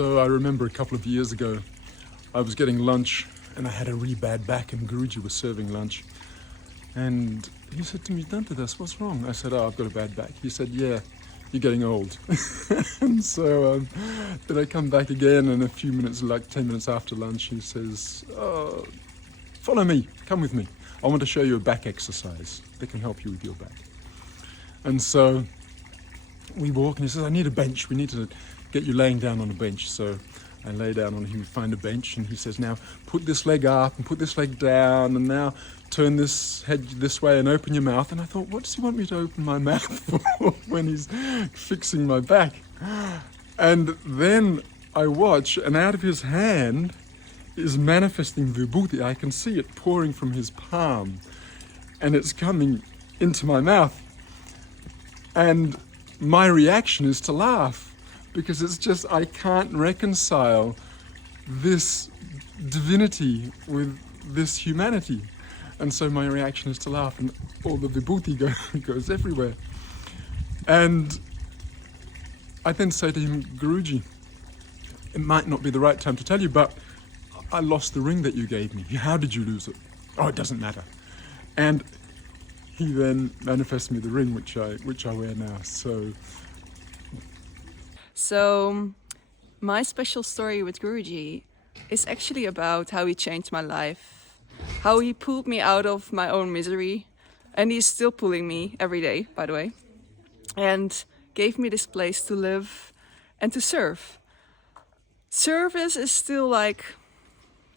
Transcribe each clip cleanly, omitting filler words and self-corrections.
So I remember a couple of years ago, I was getting lunch and I had a really bad back and Guruji was serving lunch. And he said to me, "Dantadas, what's wrong?" I said, "Oh, I've got a bad back." He said, "Yeah, you're getting old." And so then I come back again and a few minutes, like 10 minutes after lunch, he says, "Oh, follow me, come with me. I want to show you a back exercise that can help you with your back." And so we walk and he says, "I need a bench. We need to get you laying down on a bench." So I lay down on him, find a bench, and he says, "Now put this leg up and put this leg down, and now turn this head this way and open your mouth." And I thought, what does he want me to open my mouth for when he's fixing my back? And then I watch, and out of his hand is manifesting vibhuti. I can see it pouring from his palm, and it's coming into my mouth. And my reaction is to laugh, because it's just, I can't reconcile this divinity with this humanity. And so my reaction is to laugh, and all the vibhuti goes everywhere. And I then say to him, "Guruji, it might not be the right time to tell you, but I lost the ring that you gave me." "How did you lose it?" "Oh, it doesn't matter." And he then manifests me the ring, which I wear now. So my special story with Guruji is actually about how he changed my life, how he pulled me out of my own misery, and he's still pulling me every day, by the way, and gave me this place to live and to serve. Service is still like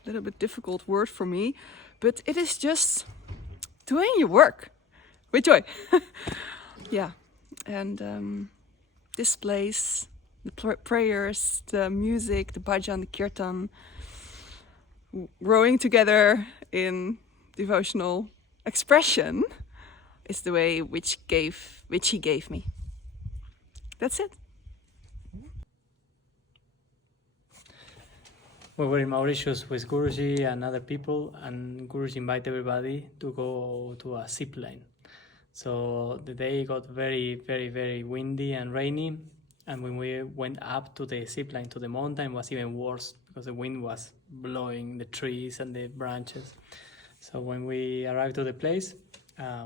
a little bit difficult word for me, but it is just doing your work with joy. Yeah, and this place, the prayers, the music, the bhajan, the kirtan, growing together in devotional expression is the way which he gave me. That's it. We were in Mauritius with Guruji and other people, and Guruji invited everybody to go to a zipline. So the day got very, very, very windy and rainy, and when we went up to the zipline, to the mountain, it was even worse because the wind was blowing the trees and the branches. So when we arrived to the place,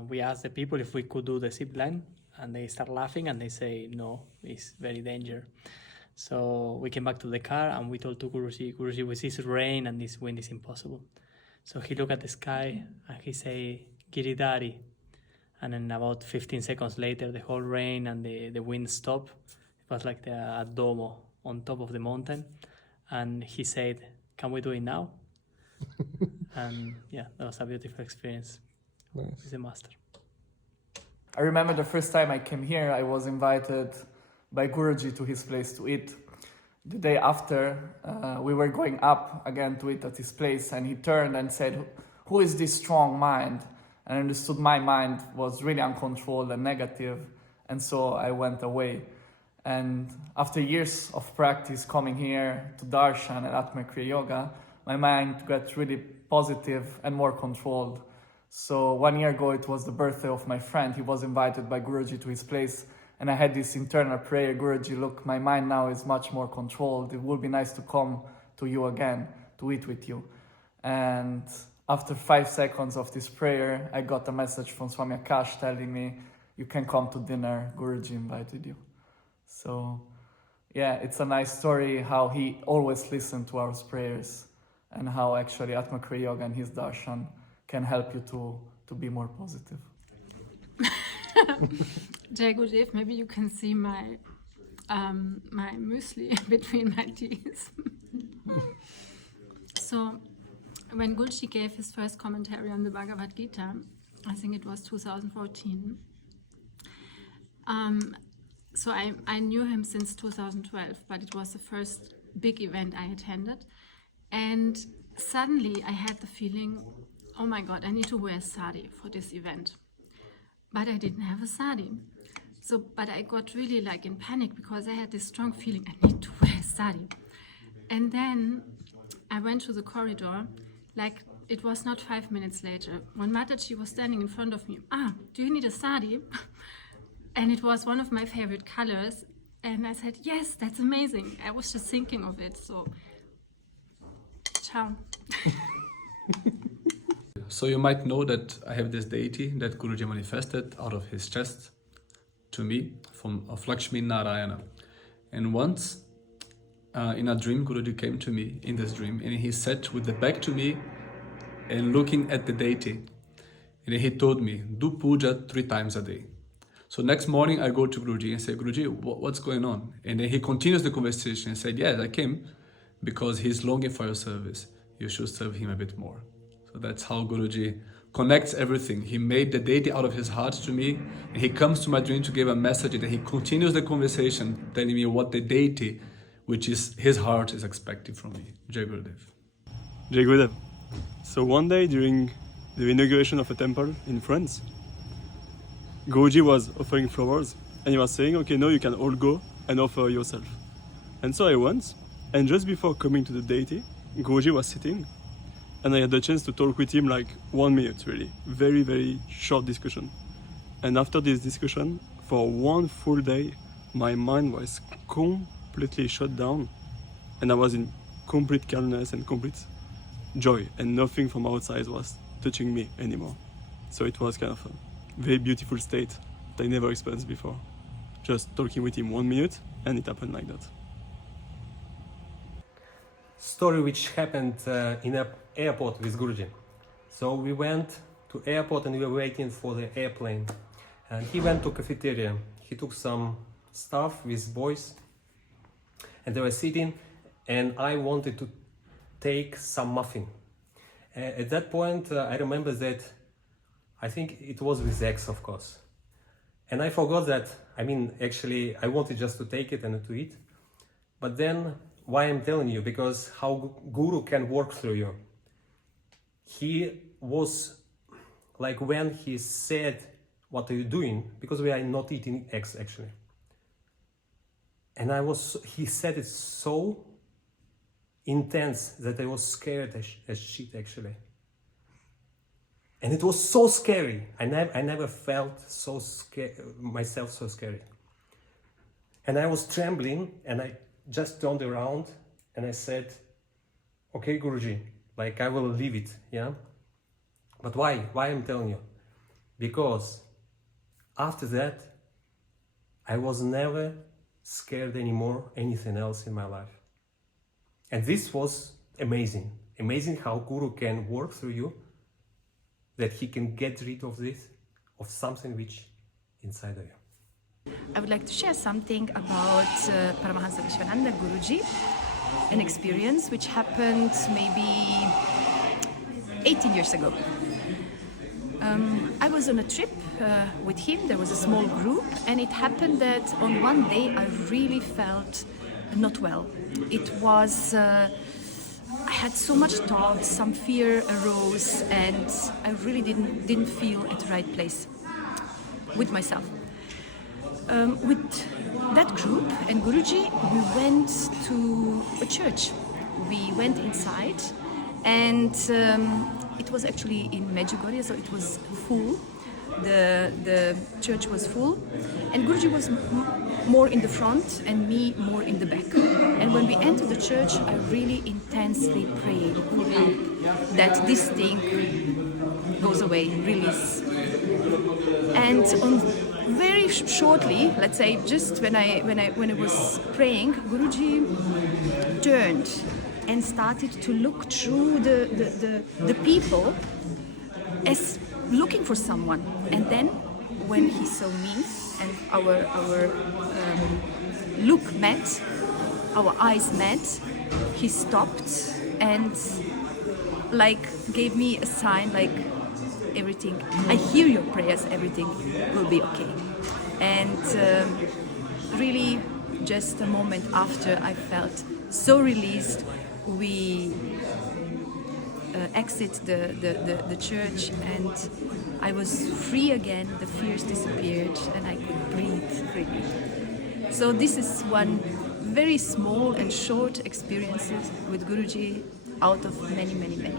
we asked the people if we could do the zipline, and they start laughing and they say, "No, it's very dangerous." So we came back to the car and we told to Guruji, with this rain and this wind is impossible. So he looked at the sky and he said, "Giridhari." And then about 15 seconds later, the whole rain and the wind stopped. It was like a domo on top of the mountain. And he said, "Can we do it now?" And yeah, that was a beautiful experience. Nice. He's a master. I remember the first time I came here, I was invited by Guruji to his place to eat. The day after, we were going up again to eat at his place, and he turned and said, "Who is this strong mind?" And I understood my mind was really uncontrolled and negative, and so I went away. And after years of practice coming here to Darshan and Atma Kriya Yoga, my mind got really positive and more controlled. So 1 year ago, it was the birthday of my friend. He was invited by Guruji to his place, and I had this internal prayer, "Guruji, look, my mind now is much more controlled. It would be nice to come to you again, to eat with you." And after 5 seconds of this prayer, I got a message from Swami Akash telling me, "You can come to dinner, Guruji invited you." So yeah, it's a nice story how he always listened to our prayers, and how actually Atma Kriya Yoga and his darshan can help you to be more positive. Jai Gurudev, maybe you can see my my muesli between my teeth. So when Guruji gave his first commentary on the Bhagavad Gita, I think it was 2014. So I knew him since 2012, but it was the first big event I attended. And suddenly I had the feeling, oh my God, I need to wear a sari for this event. But I didn't have a sari. But I got really like in panic because I had this strong feeling I need to wear a sari. And then I went to the corridor, like it was not 5 minutes later, when Mataji was standing in front of me. "Do you need a sari?" And it was one of my favorite colors. And I said, yes, that's amazing. I was just thinking of it, so ciao. So you might know that I have this deity that Guruji manifested out of his chest to me of Lakshmi Narayana. And once in a dream, Guruji came to me in this dream and he sat with the back to me and looking at the deity. And he told me, do puja 3 times a day. So next morning I go to Guruji and say, Guruji, what's going on? And then he continues the conversation and said, yes, I came because he's longing for your service. You should serve him a bit more. So that's how Guruji connects everything. He made the deity out of his heart to me, and he comes to my dream to give a message, and he continues the conversation, telling me what the deity, which is his heart, is expecting from me. Jai Gurudev. Jai Gurudev. So one day during the inauguration of a temple in France, Guruji was offering flowers, and he was saying, okay, now you can all go and offer yourself. And so I went, and just before coming to the deity, Guruji was sitting, and I had the chance to talk with him like 1 minute, really. Very, very short discussion. And after this discussion, for 1 full day, my mind was completely shut down, and I was in complete calmness and complete joy, and nothing from outside was touching me anymore. So it was kind of a very beautiful state that I never experienced before. Just talking with him 1 minute, and it happened like that. Story which happened in an airport with Guruji. So we went to airport and we were waiting for the airplane. And he went to cafeteria. He took some stuff with boys and they were sitting and I wanted to take some muffin. At that point I remember that I think it was with eggs, of course. And I forgot that, actually I wanted just to take it and to eat. But then why I'm telling you, because how Guru can work through you. He was like when he said, what are you doing? Because we are not eating eggs actually. And he said it so intense that I was scared as shit actually. And it was so scary. I never felt so myself so scary. And I was trembling and I just turned around and I said, okay, Guruji, like I will leave it, yeah? But why? Why I'm telling you? Because after that, I was never scared anymore anything else in my life. And this was amazing. Amazing how Guru can work through you, that he can get rid of this, of something which inside of you. I would like to share something about Paramahamsa Vishwananda Guruji, an experience which happened maybe 18 years ago. I was on a trip with him, there was a small group, and it happened that on one day I really felt not well. It was, I had so much thoughts, some fear arose, and I really didn't feel at the right place with myself. With that group and Guruji, we went to a church. We went inside and it was actually in Medjugorje, so it was full. The church was full and Guruji was more in the front and me more in the back. And when we entered the church, I really intensely prayed that this thing goes away, release. And very shortly, let's say, just when I was praying, Guruji turned and started to look through the people as looking for someone. And then, when he saw me and our look met, our eyes met, he stopped and gave me a sign like, everything, I hear your prayers, everything will be okay. And really just a moment after I felt so released, we exit the church and I was free again, the fears disappeared and I could breathe freely. So this is one very small and short experiences with Guruji out of many, many, many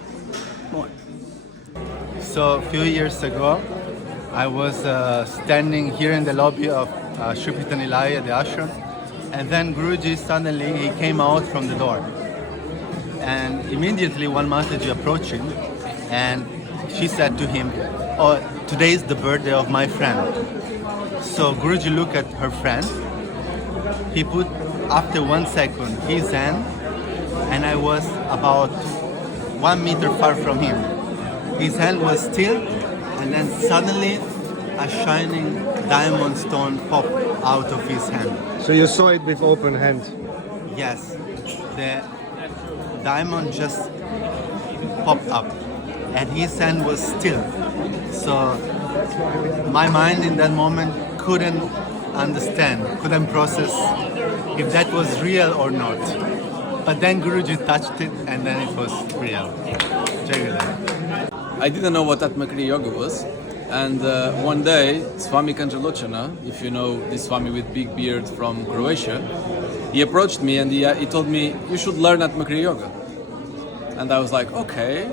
more. So a few years ago, I was standing here in the lobby of Shri Nilaya, the ashram, And then Guruji suddenly he came out from the door. And immediately one Mataji approached him and she said to him, "Oh, today is the birthday of my friend." So Guruji looked at her friend. He put, after 1 second, his hand, and I was about 1 meter far from him. His hand was still, and then suddenly a shining diamond stone popped out of his hand. So you saw it with open hand? Yes, the diamond just popped up, and his hand was still. So my mind in that moment couldn't understand, couldn't process if that was real or not. But then Guruji touched it, and then it was real. Check it out. I didn't know what Atmakriya Yoga was, and one day Swami Kanjalochana, if you know this Swami with big beard from Croatia, he approached me and he told me, "You should learn Atmakriya Yoga." And I was like, "Okay,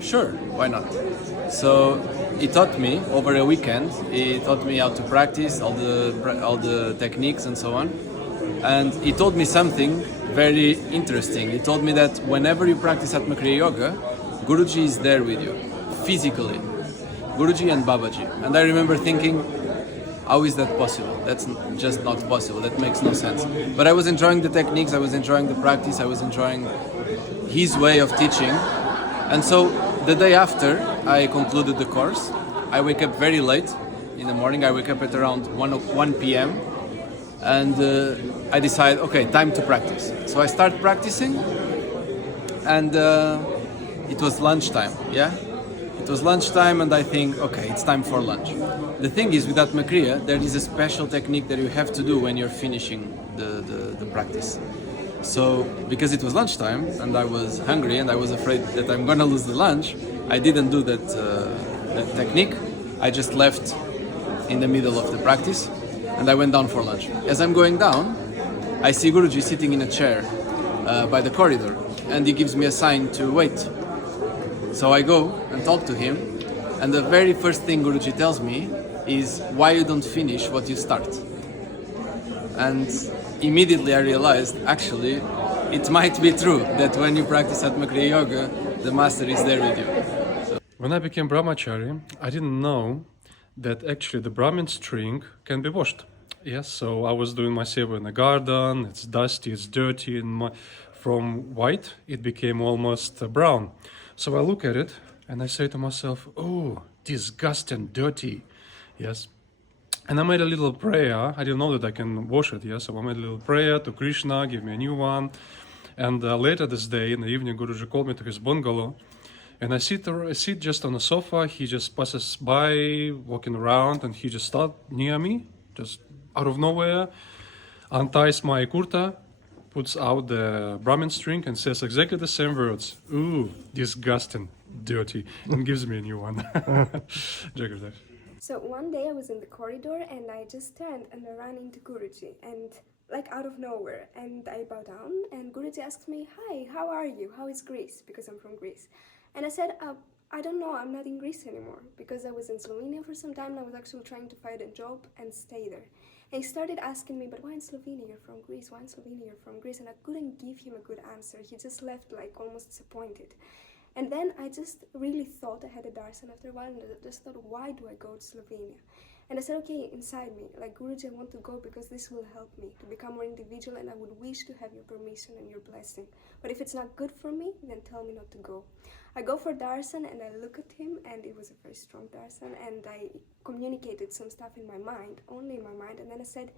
sure, why not?" So he taught me over a weekend. He taught me how to practice all the techniques and so on. And he told me something very interesting. He told me that whenever you practice Atmakriya Yoga, Guruji is there with you, physically. Guruji and Babaji. And I remember thinking, how is that possible? That's just not possible. That makes no sense. But I was enjoying the techniques, I was enjoying the practice, I was enjoying his way of teaching. And so the day after I concluded the course, I wake up very late in the morning. I wake up at around 1 p.m. and I decide, okay, time to practice. So I start practicing, and it was lunchtime, yeah? It was lunchtime, and I think, okay, it's time for lunch. The thing is, with Atmakriya, there is a special technique that you have to do when you're finishing the practice. So, because it was lunchtime, and I was hungry, and I was afraid that I'm gonna lose the lunch, I didn't do that technique. I just left in the middle of the practice, and I went down for lunch. As I'm going down, I see Guruji sitting in a chair by the corridor, and he gives me a sign to wait. So I go and talk to him, and the very first thing Guruji tells me is, "Why you don't finish what you start?" And immediately I realized, actually, it might be true that when you practice Atmakriya Yoga, the master is there with you. When I became brahmachari, I didn't know that actually the Brahmin string can be washed. Yes, so I was doing my seva in the garden, it's dusty, it's dirty, and from white it became almost brown. So I look at it and I say to myself, "Oh, disgusting, dirty." Yes. And I made a little prayer. I didn't know that I can wash it, yes. So I made a little prayer to Krishna, give me a new one. And later this day, in the evening, Guruji called me to his bungalow. And I sit just on the sofa. He just passes by, walking around, and he just started near me, just out of nowhere, unties my kurta, puts out the Brahmin string, and says exactly the same words. "Ooh, disgusting, dirty," and gives me a new one. Jagardash. So one day I was in the corridor and I just turned and I ran into Guruji, and like out of nowhere, and I bow down and Guruji asks me, "Hi, how are you? How is Greece?" Because I'm from Greece. And I said, "I don't know, I'm not in Greece anymore," because I was in Slovenia for some time and I was actually trying to find a job and stay there. And he started asking me, "But why in Slovenia? You're from Greece. Why in Slovenia? You're from Greece?" And I couldn't give him a good answer. He just left like almost disappointed. And then I just really thought, I had a darshan after a while, and I just thought, why do I go to Slovenia? And I said, okay, inside me, like, Guruji, I want to go because this will help me to become more individual, and I would wish to have your permission and your blessing. But if it's not good for me, then tell me not to go. I go for darshan and I look at him, and it was a very strong darshan, and I communicated some stuff in my mind, only in my mind, and then I said,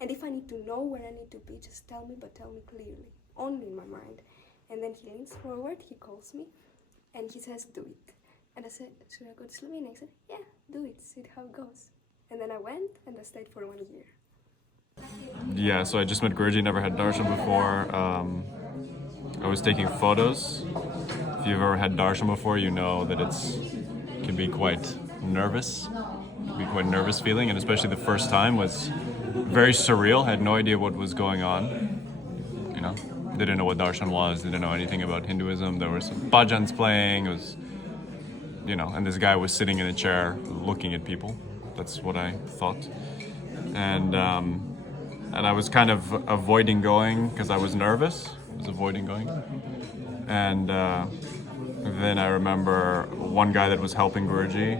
and if I need to know where I need to be, just tell me, but tell me clearly, only in my mind. And then he leans forward, he calls me, and he says, "Do it." And I said, "Should I go to Slovenia?" He said, "Yeah, do it, see how it goes." And then I went and I stayed for 1 year. Yeah, so I just met Guruji, never had darshan before. I was taking photos. If you've ever had darshan before, you know that it can be quite nervous. It can be quite a nervous feeling, and especially the first time was very surreal. Had no idea what was going on. You know, didn't know what darshan was, didn't know anything about Hinduism. There were some bhajans playing, it was, you know, and this guy was sitting in a chair looking at people. That's what I thought. And and I was kind of avoiding going because I was nervous. I was avoiding going, and then I remember one guy that was helping Guruji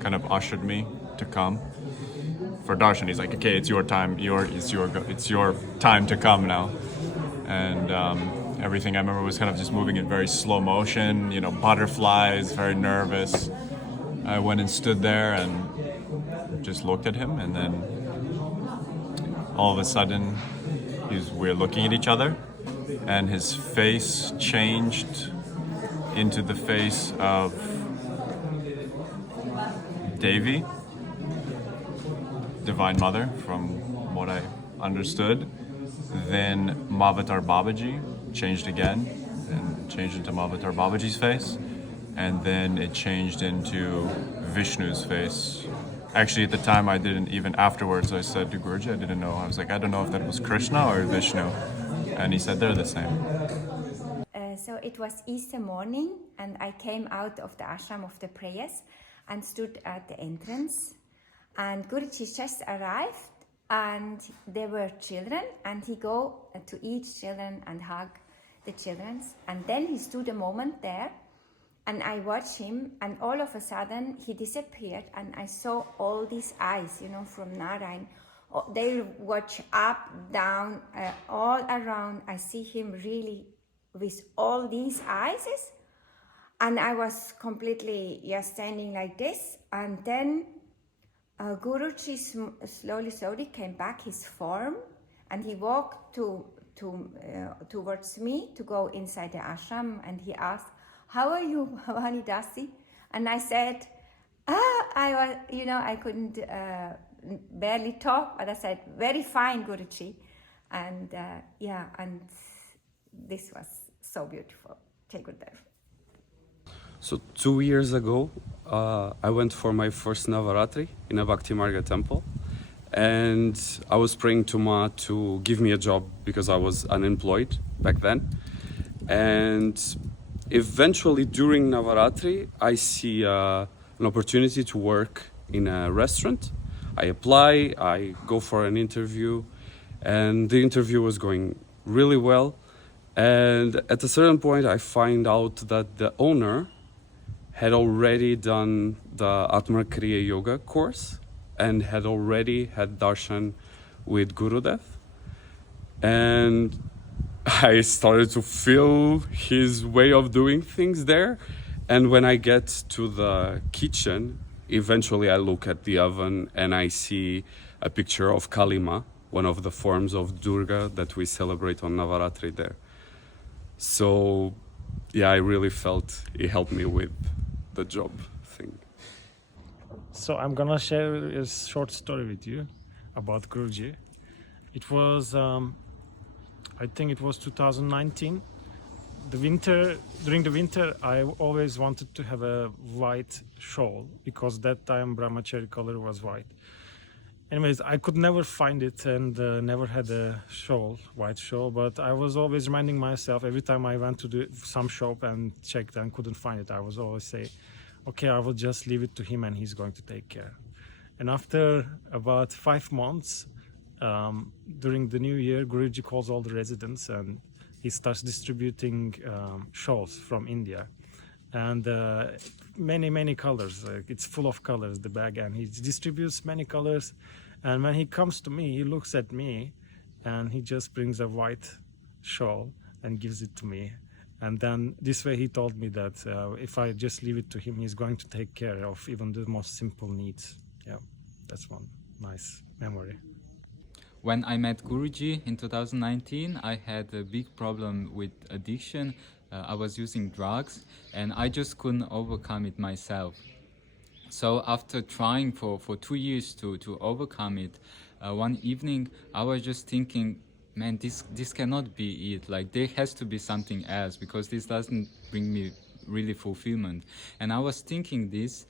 kind of ushered me to come for darshan. He's like, "Okay, it's your time. It's your time to come now." And everything I remember was kind of just moving in very slow motion. You know, butterflies, very nervous. I went and stood there and just looked at him, and then all of a sudden, we're looking at each other, and his face changed into the face of Devi, Divine Mother, from what I understood. Then Mavatar Babaji changed again, and changed into Mavatar Babaji's face, and then it changed into Vishnu's face. Actually, at the time, I didn't even, afterwards, I said to Guruji, I didn't know. I was like, I don't know if that was Krishna or Vishnu. And he said they're the same. So it was Easter morning, and I came out of the ashram of the prayers and stood at the entrance. And Guruji just arrived, and there were children, and he go to each children and hug the children. And then he stood a moment there, and I watched him, and all of a sudden he disappeared, and I saw all these eyes, from Narayan. They watch up, down, all around. I see him really with all these eyes, and I was completely standing like this. And then Guruji slowly came back his form, and he walked towards me to go inside the ashram, and he asked, "How are you, Vanidasi?" And I said, I couldn't barely talk, but I said, "Very fine, Guruji." And and this was so beautiful. Take good care. So 2 years ago, I went for my first Navaratri in a Bhakti Marga temple, and I was praying to Ma to give me a job because I was unemployed back then. And eventually during Navaratri, I see an opportunity to work in a restaurant. I apply, I go for an interview, and the interview was going really well. And at a certain point, I find out that the owner had already done the Atma Kriya Yoga course and had already had darshan with Gurudev. And I started to feel his way of doing things there. And when I get to the kitchen, eventually I look at the oven and I see a picture of Kalima, one of the forms of Durga that we celebrate on Navaratri there. So, I really felt it helped me with the job thing. So I'm gonna share a short story with you about Guruji. It was, I think it was 2019. During the winter, I always wanted to have a white shawl because that time brahmachari color was white. Anyways, I could never find it and never had a white shawl, but I was always reminding myself every time I went to some shop and checked and couldn't find it, I was always say, okay, I will just leave it to him and he's going to take care. And after about 5 months, during the new year, Guruji calls all the residents and he starts distributing shawls from India. And many colors, it's full of colors, the bag, and he distributes many colors. And when he comes to me, he looks at me and he just brings a white shawl and gives it to me. And then this way he told me that if I just leave it to him, he's going to take care of even the most simple needs. Yeah, that's one nice memory. When I met Guruji in 2019, I had a big problem with addiction. I was using drugs and I just couldn't overcome it myself. So after trying for 2 years to overcome it, one evening I was just thinking, man, this cannot be it. Like, there has to be something else because this doesn't bring me really fulfillment. And I was thinking this,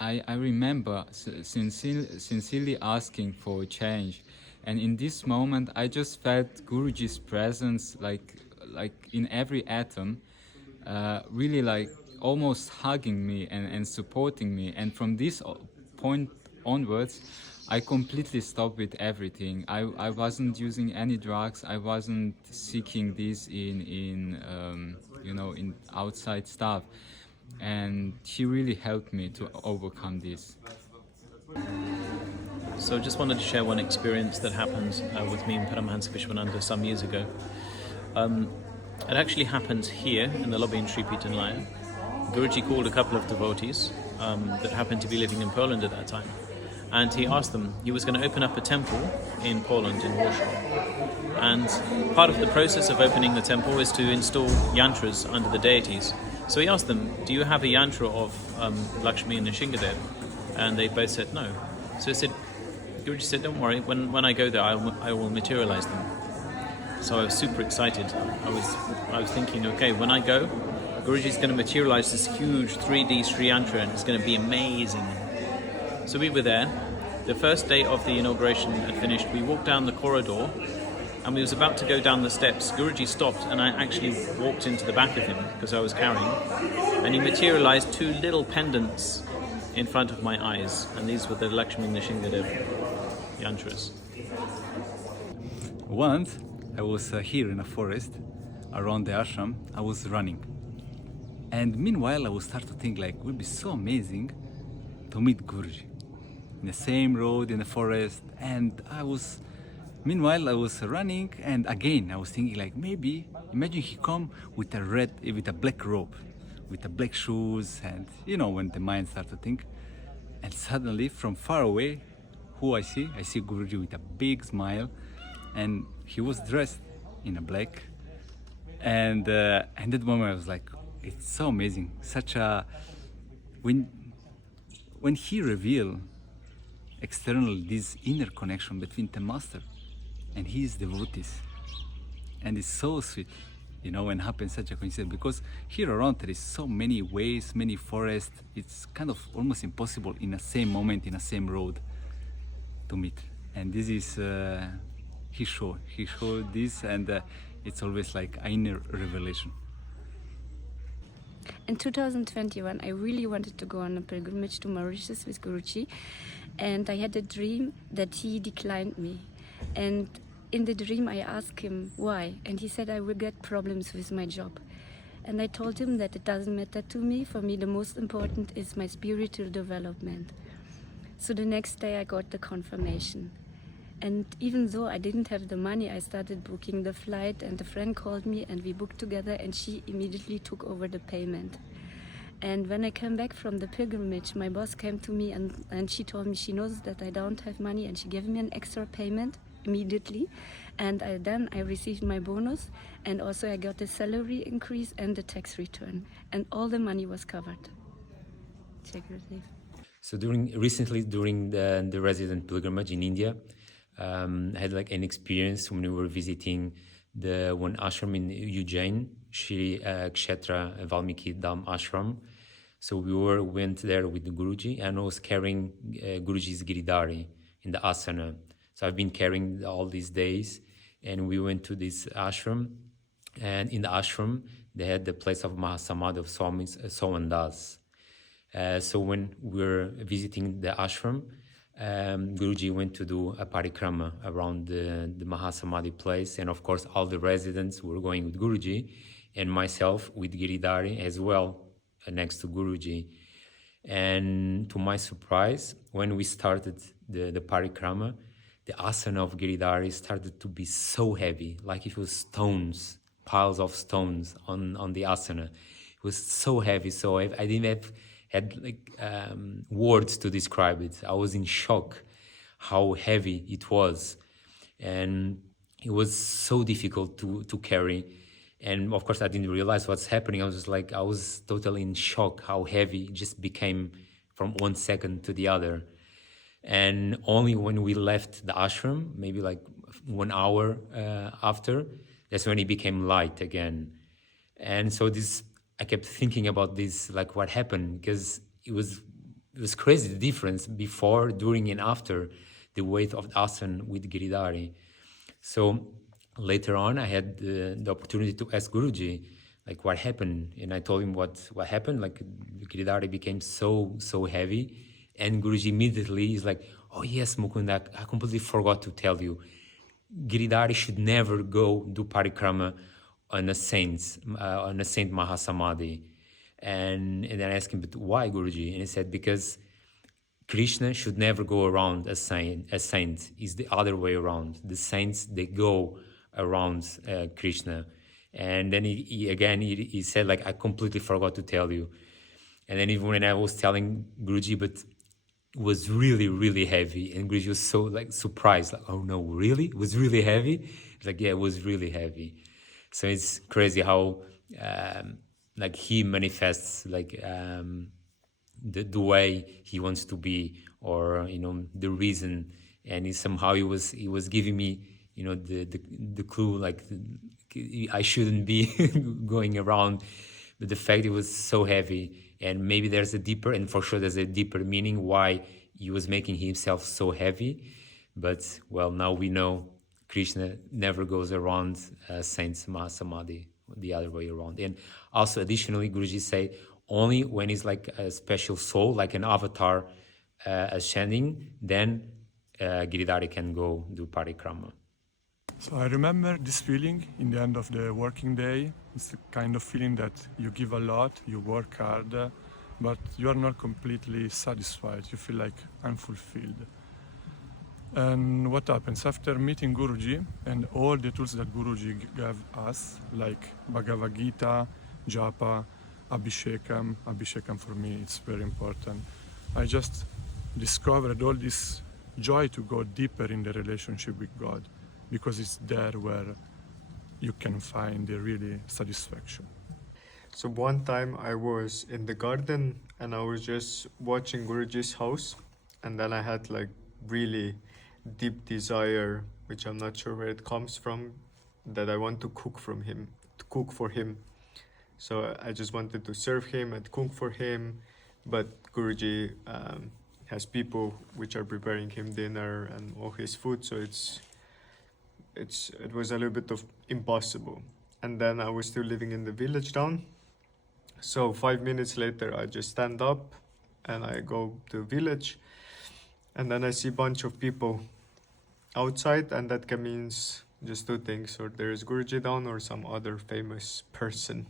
I remember sincerely asking for a change. And in this moment, I just felt Guruji's presence like in every atom, really like almost hugging me and supporting me. And from this point onwards, I completely stopped with everything. I wasn't using any drugs. I wasn't seeking this in outside stuff, and he really helped me to overcome this. So just wanted to share one experience that happened with me and Paramahamsa Vishwananda some years ago. It actually happened here in the lobby in Sri Pitanlaya. Guruji called a couple of devotees that happened to be living in Poland at that time. And he asked them, he was going to open up a temple in Poland, in Warsaw. And part of the process of opening the temple is to install yantras under the deities. So he asked them, do you have a yantra of Lakshmi and Nishingadev? And they both said no. So he said, Guruji said, don't worry, when I go there, I will materialize them. So I was super excited. I was thinking, okay, when I go, Guruji's going to materialize this huge 3D Sri Yantra and it's going to be amazing. So we were there. The first day of the inauguration had finished. We walked down the corridor and we was about to go down the steps. Guruji stopped and I actually walked into the back of him because I was carrying. And he materialized 2 little pendants in front of my eyes. And these were the Lakshmi Nishingadev yantras. Once I was here in a forest around the ashram. I was running. And meanwhile I would start to think like, it would be so amazing to meet Guruji. In the same road in the forest, and meanwhile I was running, and again I was thinking like, maybe imagine he come with a black robe, with the black shoes, and when the mind starts to think, and suddenly from far away, who I see Guruji with a big smile, and he was dressed in a black, and at that moment I was like, it's so amazing, when he revealed externally this inner connection between the master and his devotees, and it's so sweet, when happens such a coincidence, because here around there is so many ways, many forests. It's kind of almost impossible in the same moment, in the same road to meet. And this is he showed this, and it's always like an inner revelation. In 2021, I really wanted to go on a pilgrimage to Mauritius with Guruji, and I had a dream that he declined me. And in the dream, I asked him why, and he said I will get problems with my job. And I told him that it doesn't matter to me. For me, the most important is my spiritual development. So the next day, I got the confirmation. And even though I didn't have the money, I started booking the flight, and a friend called me and we booked together, and she immediately took over the payment. And when I came back from the pilgrimage, my boss came to me and she told me she knows that I don't have money, and she gave me an extra payment immediately. And then I received my bonus, and also I got a salary increase and the tax return, and all the money was covered. Secretly. So recently during the resident pilgrimage in India, I had like an experience when we were visiting the one ashram in Ujjain, Shri Kshetra Valmiki Dham Ashram. So we went there with the Guruji, and I was carrying Guruji's Giridhari in the asana. So I've been carrying all these days, and we went to this ashram, and in the ashram they had the place of Mahasamadhi of Swami Somandas. So when we were visiting the ashram, Guruji went to do a parikrama around the Mahasamadhi place, and of course all the residents were going with Guruji, and myself with Giridhari as well, next to Guruji. And to my surprise, when we started the parikrama, the asana of Giridhari started to be so heavy, like it was stones, piles of stones on the asana. It was so heavy, I didn't had words to describe it. I was in shock how heavy it was, and it was so difficult to carry. And of course I didn't realize what's happening. I was totally in shock how heavy it just became from one second to the other. And only when we left the ashram, maybe like 1 hour after, that's when it became light again. And so I kept thinking about this, like what happened, because it was crazy, the difference before, during, and after the weight of the asana with Giridhari. So later on, I had the opportunity to ask Guruji, like what happened, and I told him what happened. Like Giridhari became so heavy, and Guruji immediately is like, "Oh yes, Mukunda, I completely forgot to tell you. Giridhari should never go do parikrama on a saint Mahasamadhi." And then I asked him, "But why, Guruji?" And he said, "Because Krishna should never go around a saint. It's the other way around. The saints, they go around Krishna." And then he said, like, "I completely forgot to tell you." And then even when I was telling Guruji, but it was really, really heavy. And Guruji was so like surprised, like, "Oh no, really? It was really heavy?" He's like, "Yeah, it was really heavy." So it's crazy how like he manifests like the way he wants to be, or the reason. And he was giving me the clue, like I shouldn't be going around, but the fact it was so heavy. And maybe there's a deeper, and for sure there's a deeper meaning why he was making himself so heavy. But well, now we know Krishna never goes around Saint Mahasamadhi, the other way around. And also additionally, Guruji say only when it's like a special soul, like an avatar ascending, then Giridhari can go do parikrama. So I remember this feeling in the end of the working day. It's the kind of feeling that you give a lot, you work hard, but you are not completely satisfied. You feel like unfulfilled. And what happens after meeting Guruji and all the tools that Guruji gave us, like Bhagavad Gita, Japa, Abhishekam. Abhishekam for me, it's very important. I just discovered all this joy to go deeper in the relationship with God, because it's there where you can find the really satisfaction. So one time I was in the garden and I was just watching Guruji's house, and then I had like really deep desire, which I'm not sure where it comes from, that I want to cook for him. So I just wanted to serve him and cook for him, but Guruji has people which are preparing him dinner and all his food, so it was a little bit of impossible. And then I was still living in the village down. So 5 minutes later, I just stand up and I go to the village, and then I see a bunch of people outside, and that can means just two things: or there is Guruji down or some other famous person.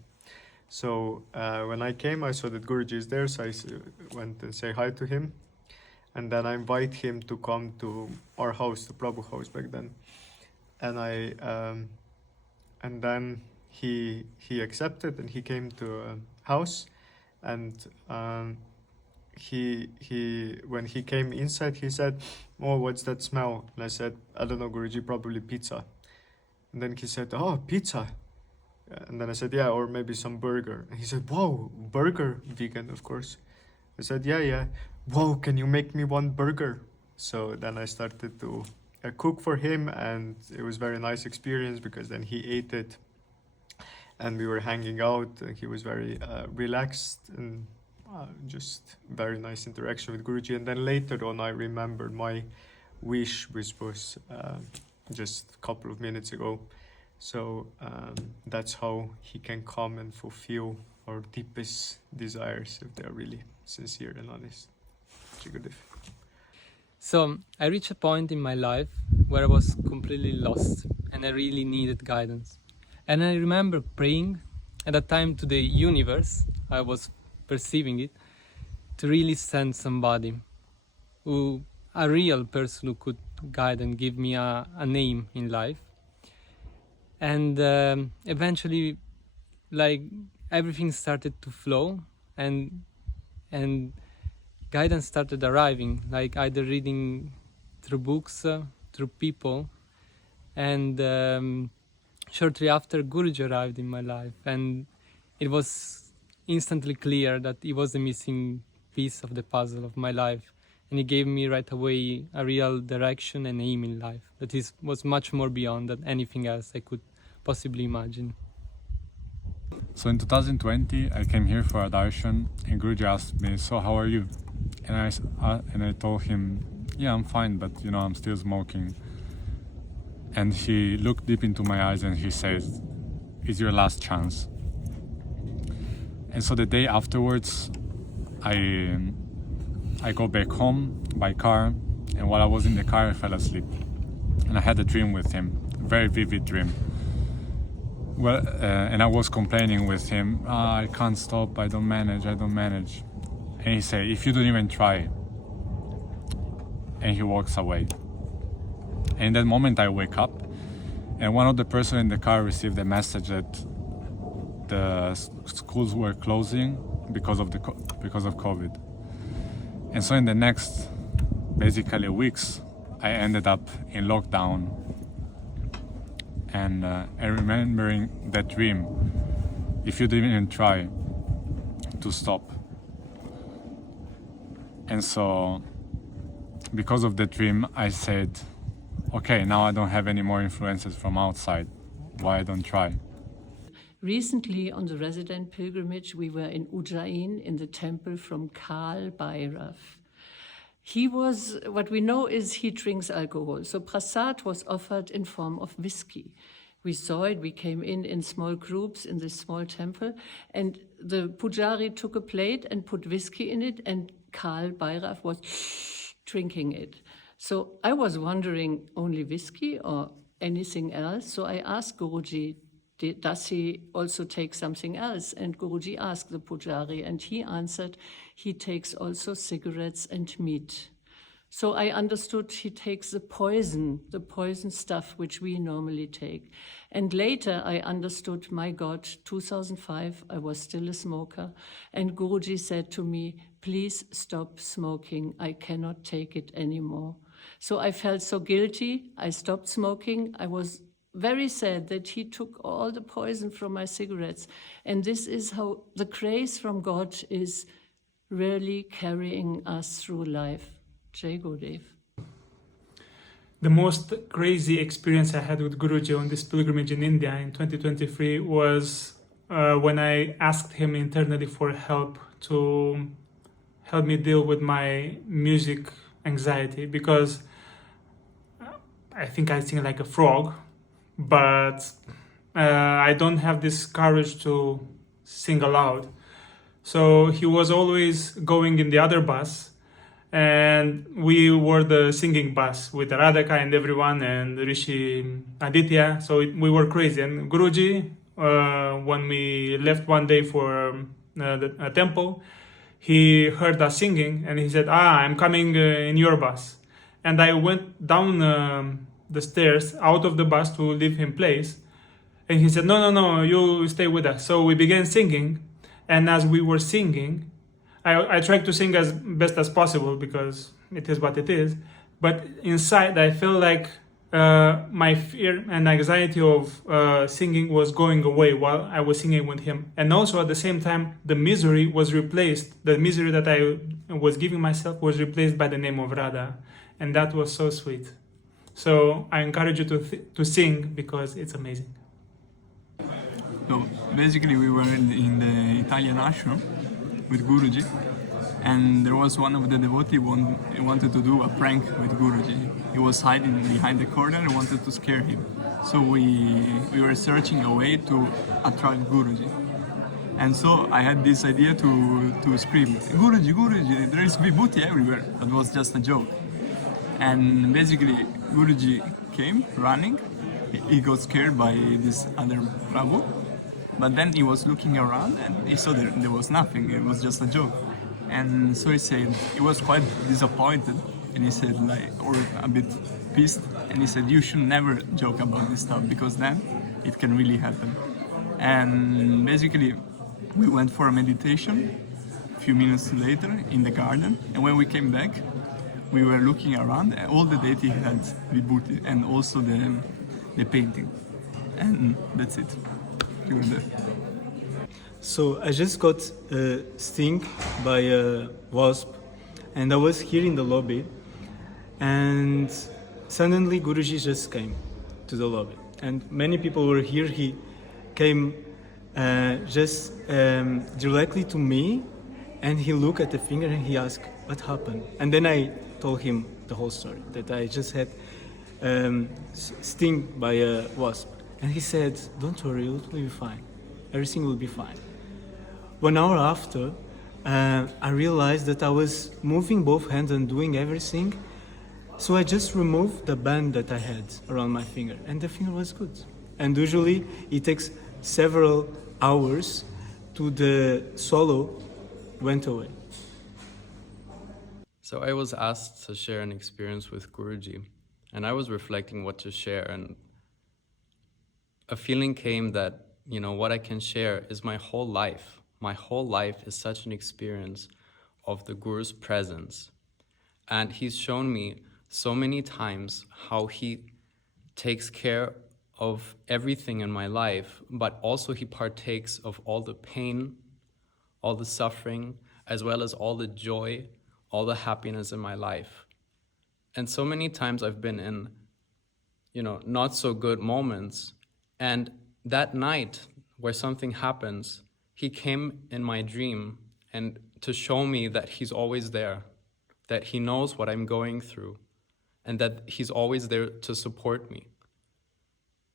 So when I came, I saw that Guruji is there, so I went and say hi to him, and then I invite him to come to our house, the Prabhu house back then. And then he accepted, and he came to a house, and when he came inside, he said, "Oh, what's that smell?" And I said, "I don't know, Guruji, probably pizza." And then he said, "Oh, pizza." And then I said, "Yeah, or maybe some burger." And he said, "Whoa, burger?" Vegan, of course. I said, yeah. "Whoa, can you make me one burger?" So then I started to cook for him, and it was a very nice experience, because then he ate it and we were hanging out, and he was very relaxed, and just very nice interaction with Guruji. And then later on I remembered my wish, which was just a couple of minutes ago. So that's how he can come and fulfill our deepest desires if they are really sincere and honest. Chigudev. So I reached a point in my life where I was completely lost and I really needed guidance. And I remember praying at that time to the universe, I was perceiving it, to really send somebody, a real person who could guide and give me a name in life. And eventually, like, everything started to flow, and guidance started arriving, like either reading through books, through people, and shortly after, Guruji arrived in my life, and it was instantly clear that he was the missing piece of the puzzle of my life, and he gave me right away a real direction and aim in life that was much more beyond than anything else I could possibly imagine. So in 2020, I came here for a darshan, and Guruji asked me, "So how are you?" And I told him, "Yeah, I'm fine, but I'm still smoking." And he looked deep into my eyes and he says, "It's your last chance." And so the day afterwards, I go back home by car, And while I was in the car, I fell asleep. And I had a dream with him, a very vivid dream. Well, and I was complaining with him, I can't stop, I don't manage. And he said, if you don't even try. And he walks away. And in that moment I wake up, and one of the person in the car received a message that the schools were closing because of COVID. And so in the next, basically weeks, I ended up in lockdown. And remembering that dream, if you didn't even try to stop. And so, because of the dream, I said, okay, now I don't have any more influences from outside. Why I don't try? Recently, on the resident pilgrimage, we were in Ujjain in the temple from Kal Bhairav. What we know is he drinks alcohol. So prasad was offered in form of whiskey. We saw it, we came in small groups in this small temple, and the pujari took a plate and put whiskey in it, and Kal Bhairav was drinking it. So I was wondering, only whiskey or anything else? So I asked Guruji, does he also take something else? And Guruji asked the pujari, and he answered, he takes also cigarettes and meat. So I understood he takes the poison stuff which we normally take. And later I understood, my God, 2005, I was still a smoker. And Guruji said to me, please stop smoking. I cannot take it anymore. So I felt so guilty. I stopped smoking. I was very sad that he took all the poison from my cigarettes. And this is how the grace from God is really carrying us through life. Jai Gurudev. The most crazy experience I had with Guruji on this pilgrimage in India in 2023 was when I asked him internally for help to help me deal with my music anxiety, because I think I sing like a frog, but I don't have this courage to sing aloud. So he was always going in the other bus, and we were the singing bus with Radhika and everyone and Rishi Aditya. So we were crazy. And Guruji, when we left one day for a temple, he heard us singing and he said, I'm coming in your bus. And I went down the stairs out of the bus to leave him place. And he said, no, you stay with us. So we began singing. And as we were singing, I tried to sing as best as possible because it is what it is. But inside, I felt like my fear and anxiety of singing was going away while I was singing with him. And also at the same time, the misery was replaced. The misery that I was giving myself was replaced by the name of Radha. And that was so sweet. So I encourage you to sing because it's amazing. So basically we were in the Italian ashram with Guruji, and there was one of the devotees who wanted to do a prank with Guruji. He was hiding behind the corner and wanted to scare him. So we were searching a way to attract Guruji. And so I had this idea to scream, Guruji, Guruji, there is vibhuti everywhere. That was just a joke. And basically Guruji came running. He got scared by this other Prabhu. But then he was looking around and he saw there was nothing, it was just a joke. And so he said, he was quite disappointed, and he said, or a bit pissed, and he said, you should never joke about this stuff because then it can really happen. And basically, we went for a meditation a few minutes later in the garden, and when we came back, we were looking around, and all the deity had vibhuti and also the painting. And that's it. So I just got stung by a wasp, and I was here in the lobby, and suddenly Guruji just came to the lobby, and many people were here. He came directly to me, and he looked at the finger and he asked, what happened? And then I told him the whole story, that I just had stung by a wasp. And he said, don't worry, it will be fine. Everything will be fine. 1 hour after, I realized that I was moving both hands and doing everything, So I just removed the band that I had around my finger, and the finger was good. And usually it takes several hours to the swallow went away. So I was asked to share an experience with Guruji, and I was reflecting what to share, and a feeling came that, what I can share is my whole life. My whole life is such an experience of the Guru's presence. And he's shown me so many times how he takes care of everything in my life, but also he partakes of all the pain, all the suffering, as well as all the joy, all the happiness in my life. And so many times I've been in, not so good moments. And that night where something happens, he came in my dream and to show me that he's always there, that he knows what I'm going through, and that he's always there to support me.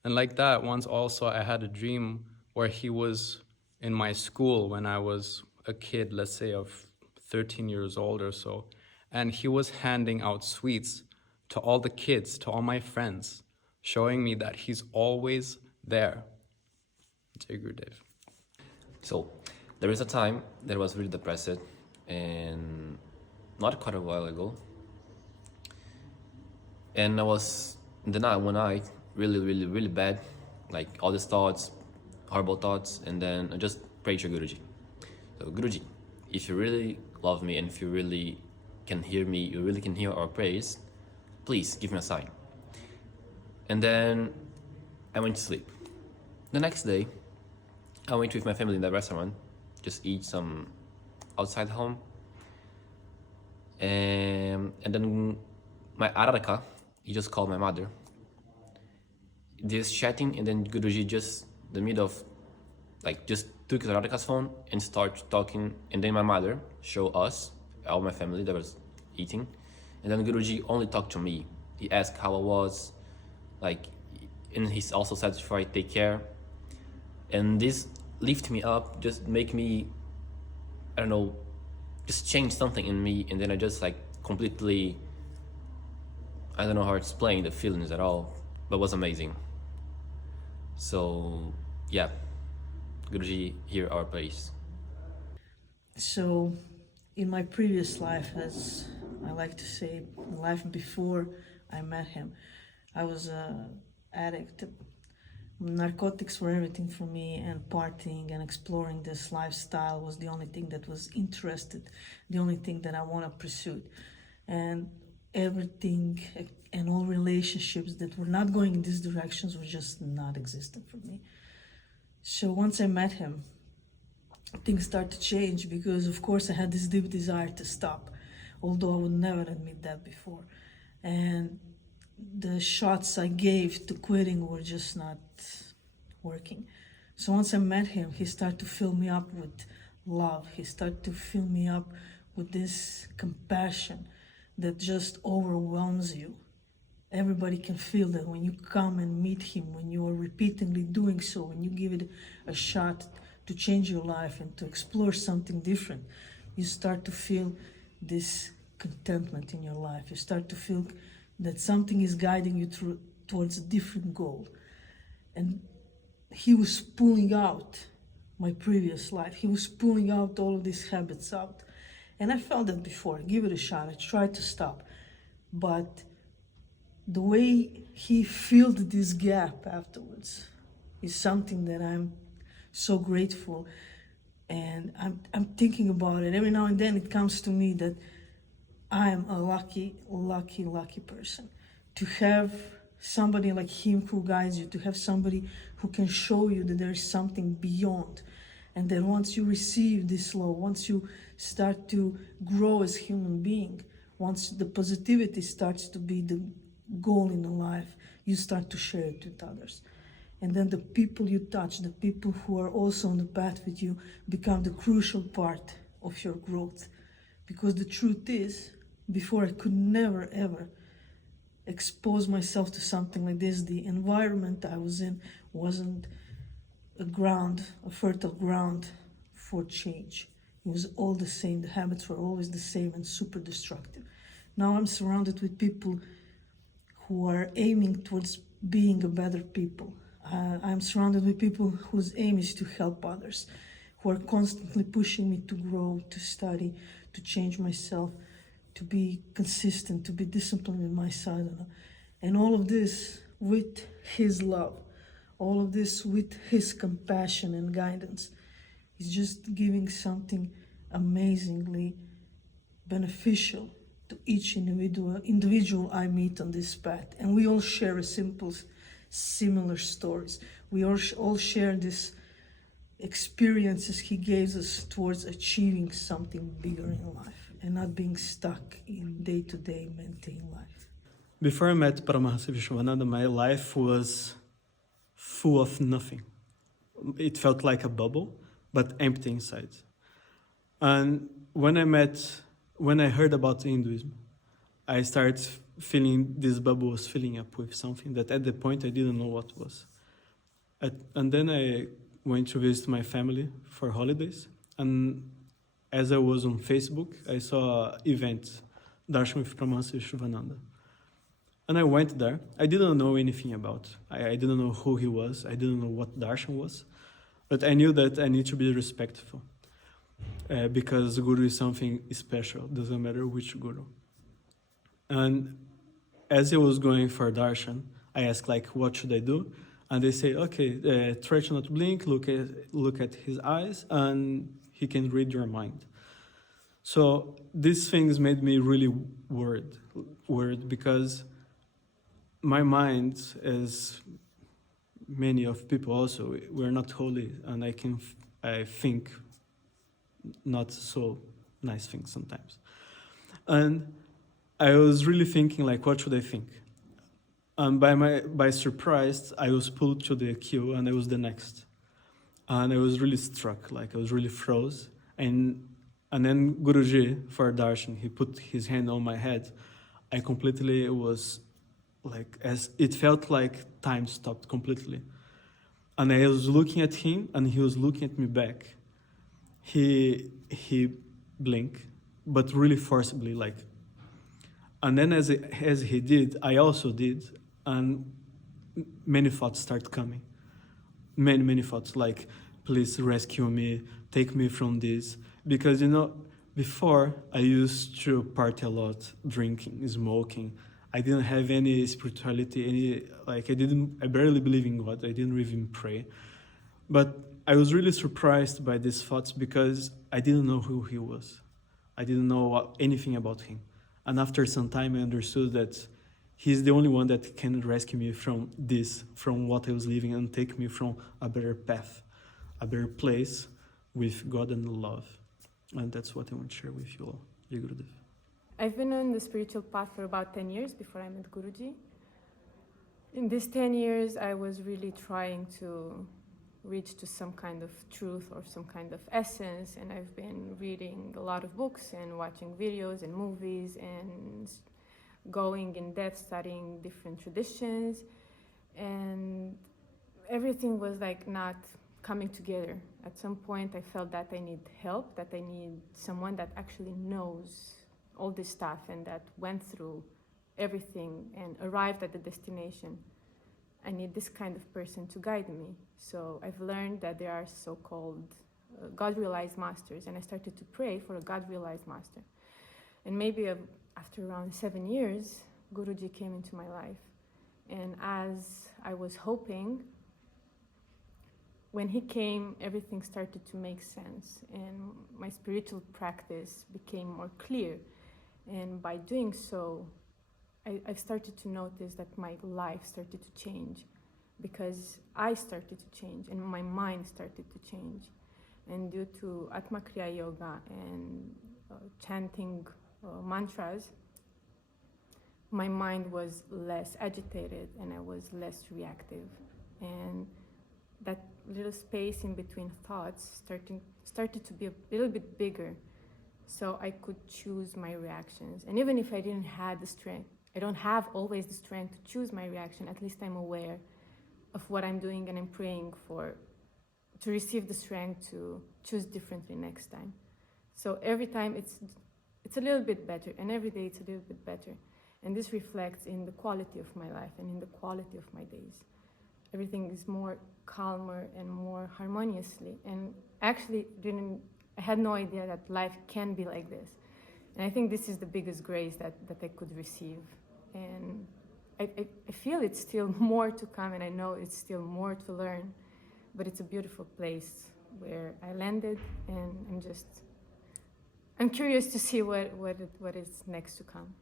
And like that, once also I had a dream where he was in my school when I was a kid, let's say of 13 years old or so, and he was handing out sweets to all the kids, to all my friends, showing me that he's always there. Jai Gurudev. So, there is a time that I was really depressed, and not quite a while ago. And I was in the night, one night, really bad, like all these thoughts, horrible thoughts, and then I just prayed to Guruji. So, Guruji, if you really love me and if you really can hear me, you really can hear our prayers, please give me a sign. And then I went to sleep. The next day, I went with my family in the restaurant, just eat some outside home. And then my Araraka, he just called my mother. Just chatting, and then Guruji just, in the middle of, just took Araraka's phone and started talking. And then my mother showed us, all my family that was eating. And then Guruji only talked to me. He asked how I was, and he also said before I take care. And this lift me up, just make me, just change something in me. And then I just completely, I don't know how to explain the feelings at all, but it was amazing. So yeah, Guruji, hear our praise. So in my previous life, as I like to say, life before I met him, I was an addict. Narcotics were everything for me, and partying and exploring this lifestyle was the only thing that was interested, the only thing that I want to pursue. And everything and all relationships that were not going in these directions were just not existent for me. So once I met him, things started to change, because of course I had this deep desire to stop, although I would never admit that before. And the shots I gave to quitting were just not working. So once I met him, he started to fill me up with love. He started to fill me up with this compassion that just overwhelms you. Everybody can feel that when you come and meet him, when you are repeatedly doing so, when you give it a shot to change your life and to explore something different, you start to feel this contentment in your life. You start to feel that something is guiding you towards a different goal. And he was pulling out my previous life. He was pulling out all of these habits out. And I felt that before. Give it a shot. I tried to stop. But the way he filled this gap afterwards is something that I'm so grateful. And I'm thinking about it. Every now and then it comes to me that I am a lucky person to have somebody like him who guides you, to have somebody who can show you that there is something beyond. And then once you receive this love, once you start to grow as a human being, once the positivity starts to be the goal in your life, you start to share it with others. And then the people you touch, the people who are also on the path with you, become the crucial part of your growth. Because the truth is, before I could never ever expose myself to something like this. The environment I was in wasn't a fertile ground for change. It was all the same. The habits were always the same and super destructive. Now I'm surrounded with people who are aiming towards being a better people. I'm surrounded with people whose aim is to help others, who are constantly pushing me to grow, to study, to change myself, to be consistent, to be disciplined in my sadhana. And all of this with his love, all of this with his compassion and guidance. He's just giving something amazingly beneficial to each individual I meet on this path. And we all share similar stories. We all share this experiences he gave us towards achieving something bigger in life and not being stuck in day-to-day mundane life. Before I met Paramahamsa Vishwananda, my life was full of nothing. It felt like a bubble, but empty inside. And when I heard about Hinduism, I started feeling this bubble was filling up with something that at the point I didn't know what was. And then I went to visit my family for holidays. And as I was on Facebook, I saw an event, Darshan with Paramahamsa Vishwananda. And I went there. I didn't know anything about. I didn't know who he was. I didn't know what darshan was. But I knew that I need to be respectful because Guru is something special. Doesn't matter which Guru. And as I was going for darshan, I asked, what should I do? And they say, okay, try to not blink, look at his eyes, and he can read your mind. So these things made me really worried because my mind, as many of people also, we're not holy, and I think not so nice things sometimes. And I was really thinking, what should I think? And by surprise, I was pulled to the queue, and I was the next. And I was really struck, I was really froze. And then Guruji, for darshan, he put his hand on my head. I completely was as it felt like time stopped completely. And I was looking at him, and he was looking at me back. He blinked, but really forcibly, And then as he did, I also did, and many thoughts start coming. Many thoughts, please rescue me, take me from this. Because, before I used to party a lot, drinking, smoking. I didn't have any spirituality, I barely believe in God. I didn't even pray. But I was really surprised by these thoughts because I didn't know who he was. I didn't know anything about him. And after some time, I understood that he's the only one that can rescue me from this, from what I was living, and take me from a better path, a better place with God and love. And that's what I want to share with you all. Jai Gurudev. I've been on the spiritual path for about 10 years before I met Guruji. In these 10 years, I was really trying to reach to some kind of truth or some kind of essence, and I've been reading a lot of books and watching videos and movies and going in depth, studying different traditions, and everything was not coming together. At some point, I felt that I need help, that I need someone that actually knows all this stuff and that went through everything and arrived at the destination. I need this kind of person to guide me. So I've learned that there are so-called God-realized masters, and I started to pray for a God-realized master. And maybe after around 7 years, Guruji came into my life. And as I was hoping, when he came, everything started to make sense, and my spiritual practice became more clear. And by doing so, I started to notice that my life started to change, because I started to change and my mind started to change. And due to Atma Kriya Yoga and chanting mantras, my mind was less agitated and I was less reactive. And that little space in between thoughts started to be a little bit bigger, so I could choose my reactions. And even if I didn't have the strength, I don't have always the strength to choose my reaction, at least I'm aware of what I'm doing, and I'm praying to receive the strength to choose differently next time. So every time it's a little bit better, and every day it's a little bit better. And this reflects in the quality of my life and in the quality of my days. Everything is more calmer and more harmoniously. And actually, I had no idea that life can be like this. And I think this is the biggest grace that I could receive. And I feel it's still more to come, and I know it's still more to learn. But it's a beautiful place where I landed, and I'm curious to see what is next to come.